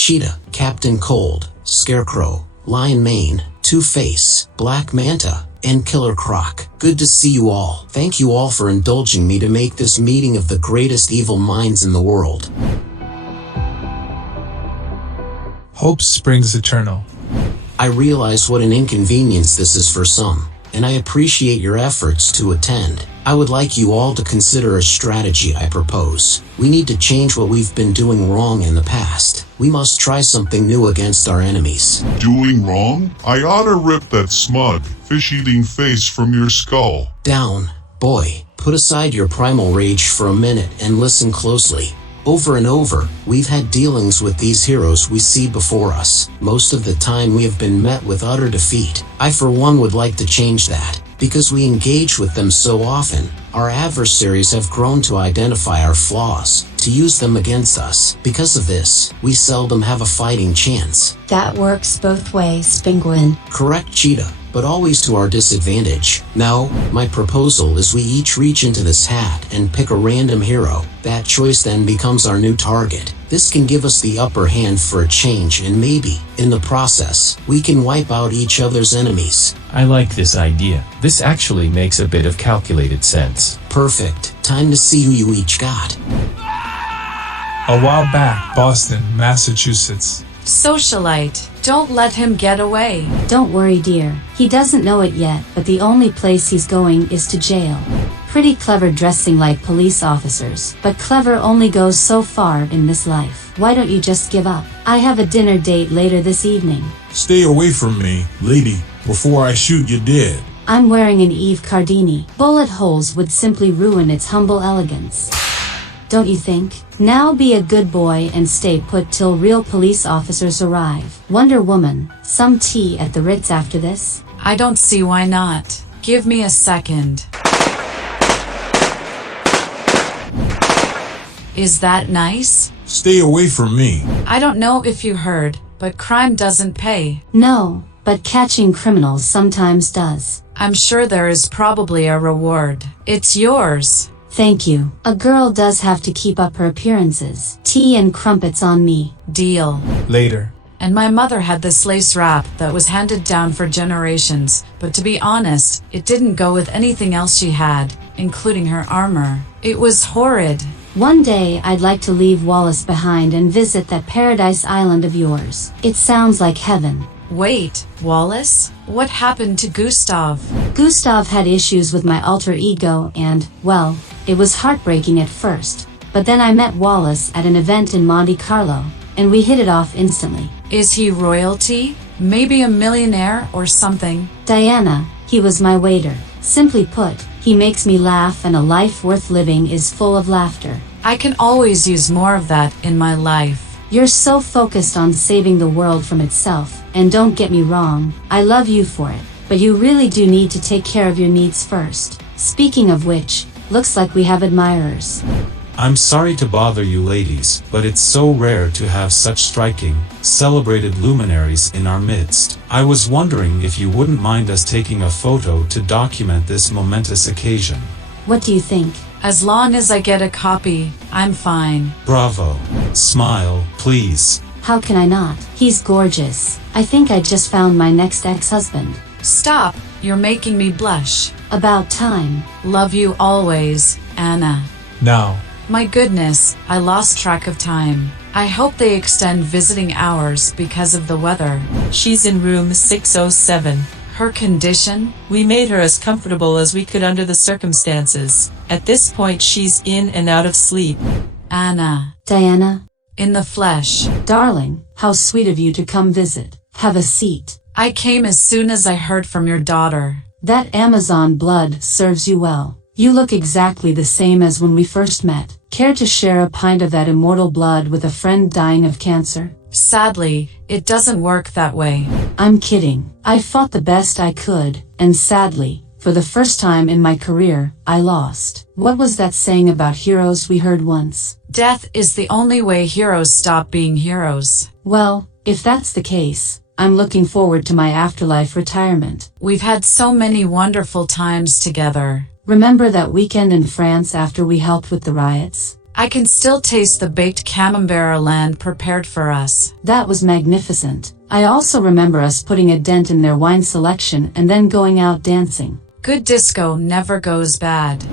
Cheetah, Captain Cold, Scarecrow, Lion Mane, Two-Face, Black Manta, and Killer Croc. Good to see you all. Thank you all for indulging me to make this meeting of the greatest evil minds in the world. Hope springs eternal. I realize what an inconvenience this is for some, and I appreciate your efforts to attend. I would like you all to consider a strategy I propose. We need to change what we've been doing wrong in the past. We must try something new against our enemies. Doing wrong? I oughta rip that smug, fish-eating face from your skull. Down, boy. Put aside your primal rage for a minute and listen closely. Over and over, we've had dealings with these heroes we see before us. Most of the time we have been met with utter defeat. I for one would like to change that. Because we engage with them so often, our adversaries have grown to identify our flaws, to use them against us. Because of this, we seldom have a fighting chance. That works both ways, Penguin. Correct, Cheetah, but always to our disadvantage. Now, my proposal is we each reach into this hat and pick a random hero. That choice then becomes our new target. This can give us the upper hand for a change, and maybe, in the process, we can wipe out each other's enemies. I like this idea. This actually makes a bit of calculated sense. Perfect. Time to see who you each got. A while back, Boston, Massachusetts. Socialite, don't let him get away. Don't worry, dear. He doesn't know it yet, but the only place he's going is to jail. Pretty clever dressing like police officers, but clever only goes so far in this life. Why don't you just give up? I have a dinner date later this evening. Stay away from me, lady, before I shoot you dead. I'm wearing an Eve Cardini. Bullet holes would simply ruin its humble elegance. Don't you think? Now be a good boy and stay put till real police officers arrive. Wonder Woman, some tea at the Ritz after this? I don't see why not. Give me a second. Is that nice? Stay away from me. I don't know if you heard, but crime doesn't pay. No, but catching criminals sometimes does. I'm sure there is probably a reward. It's yours. Thank you. A girl does have to keep up her appearances. Tea and crumpets on me. Deal. Later. And my mother had this lace wrap that was handed down for generations, but to be honest, it didn't go with anything else she had, including her armor. It was horrid. One day I'd like to leave Wallace behind and visit that paradise island of yours. It sounds like heaven. Wait, Wallace? What happened to Gustav? Gustav had issues with my alter ego and, well, it was heartbreaking at first. But then I met Wallace at an event in Monte Carlo, and we hit it off instantly. Is he royalty? Maybe a millionaire or something? Diana, he was my waiter. Simply put, he makes me laugh, and a life worth living is full of laughter. I can always use more of that in my life. You're so focused on saving the world from itself, and don't get me wrong, I love you for it, but you really do need to take care of your needs first. Speaking of which, looks like we have admirers. I'm sorry to bother you ladies, but it's so rare to have such striking, celebrated luminaries in our midst. I was wondering if you wouldn't mind us taking a photo to document this momentous occasion. What do you think? As long as I get a copy, I'm fine. Bravo. Smile, please. How can I not? He's gorgeous. I think I just found my next ex-husband. Stop, you're making me blush. About time. Love you always, Anna. Now. My goodness, I lost track of time. I hope they extend visiting hours because of the weather. She's in room 607. Her condition? We made her as comfortable as we could under the circumstances. At this point she's in and out of sleep. Anna. Diana? In the flesh. Darling, how sweet of you to come visit. Have a seat. I came as soon as I heard from your daughter. That Amazon blood serves you well. You look exactly the same as when we first met. Care to share a pint of that immortal blood with a friend dying of cancer? Sadly, it doesn't work that way. I'm kidding. I fought the best I could, and sadly, for the first time in my career, I lost. What was that saying about heroes we heard once? Death is the only way heroes stop being heroes. Well, if that's the case, I'm looking forward to my afterlife retirement. We've had so many wonderful times together. Remember that weekend in France after we helped with the riots? I can still taste the baked camembert Land prepared for us. That was magnificent. I also remember us putting a dent in their wine selection and then going out dancing. Good disco never goes bad.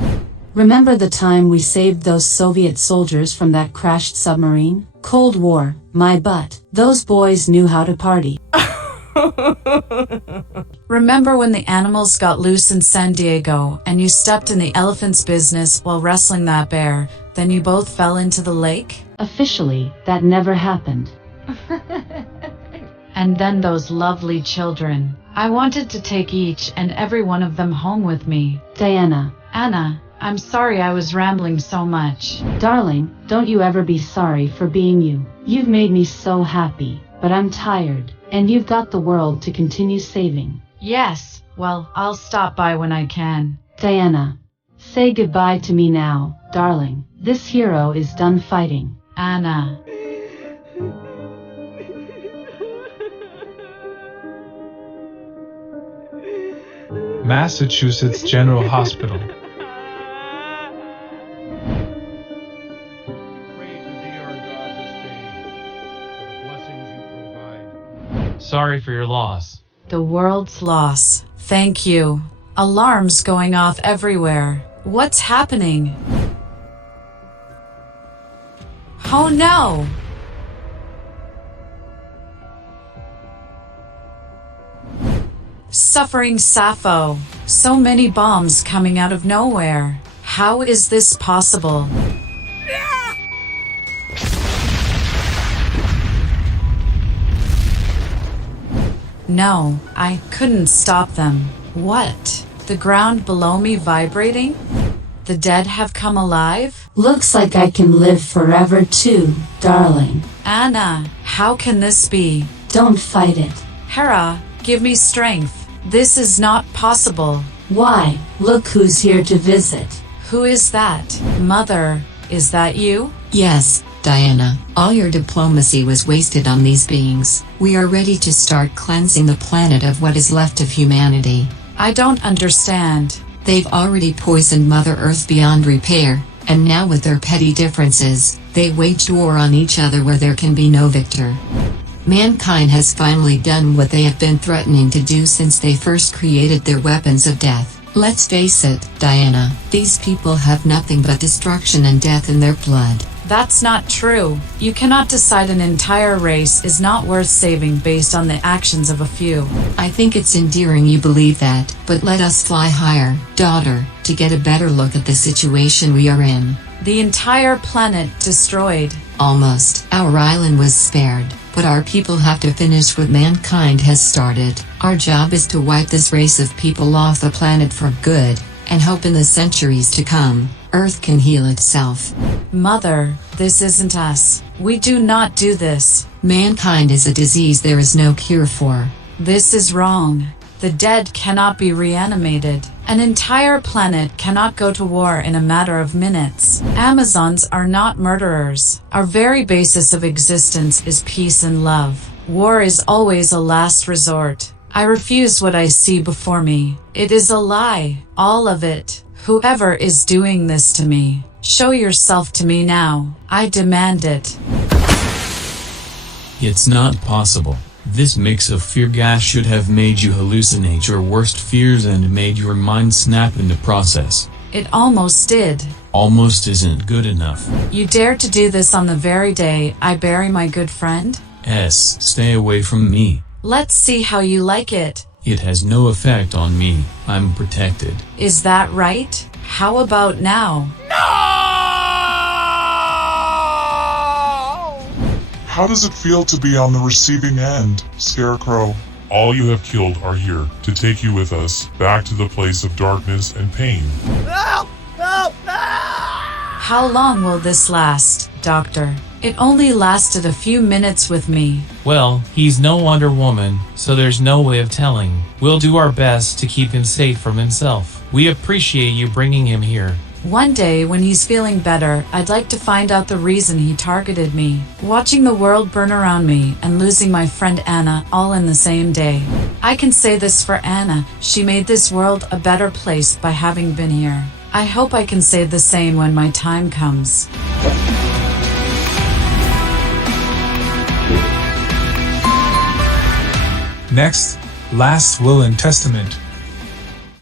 Remember the time we saved those Soviet soldiers from that crashed submarine? Cold War, my butt. Those boys knew how to party. Remember when the animals got loose in San Diego and you stepped in the elephant's business while wrestling that bear, then you both fell into the lake? Officially, that never happened. And then those lovely children. I wanted to take each and every one of them home with me. Diana. Anna, I'm sorry I was rambling so much. Darling, don't you ever be sorry for being you. You've made me so happy, but I'm tired, and you've got the world to continue saving. Yes, well, I'll stop by when I can. Diana, say goodbye to me now, darling. This hero is done fighting. Anna. Massachusetts General Hospital. Sorry for your loss. The world's loss. Thank you. Alarms going off everywhere. What's happening? Oh no! Suffering Sappho. So many bombs coming out of nowhere. How is this possible? No, I couldn't stop them. What? The ground below me vibrating? The dead have come alive? Looks like I can live forever too, darling. Anna, how can this be? Don't fight it. Hera, give me strength. This is not possible. Why? Look who's here to visit. Who is that? Mother, is that you? Yes, Diana. All your diplomacy was wasted on these beings. We are ready to start cleansing the planet of what is left of humanity. I don't understand. They've already poisoned Mother Earth beyond repair, and now with their petty differences, they waged war on each other where there can be no victor. Mankind has finally done what they have been threatening to do since they first created their weapons of death. Let's face it, Diana, these people have nothing but destruction and death in their blood. That's not true. You cannot decide an entire race is not worth saving based on the actions of a few. I think it's endearing you believe that, but let us fly higher, daughter, to get a better look at the situation we are in. The entire planet destroyed. Almost. Our island was spared, but our people have to finish what mankind has started. Our job is to wipe this race of people off the planet for good, and hope in the centuries to come, Earth can heal itself. Mother, this isn't us. We do not do this. Mankind is a disease there is no cure for. This is wrong. The dead cannot be reanimated. An entire planet cannot go to war in a matter of minutes. Amazons are not murderers. Our very basis of existence is peace and love. War is always a last resort. I refuse what I see before me. It is a lie. All of it. Whoever is doing this to me, show yourself to me now. I demand it. It's not possible. This mix of fear gas should have made you hallucinate your worst fears and made your mind snap in the process. It almost did. Almost isn't good enough. You dare to do this on the very day I bury my good friend? Stay away from me. Let's see how you like it. It has no effect on me. I'm protected. Is that right? How about now? How does it feel to be on the receiving end, Scarecrow? All you have killed are here to take you with us back to the place of darkness and pain. How long will this last, Doctor? It only lasted a few minutes with me. Well, he's no Wonder Woman, so there's no way of telling. We'll do our best to keep him safe from himself. We appreciate you bringing him here. One day, when he's feeling better, I'd like to find out the reason he targeted me. Watching the world burn around me and losing my friend Anna all in the same day. I can say this for Anna. She made this world a better place by having been here. I hope I can say the same when my time comes. Next, Last Will and Testament.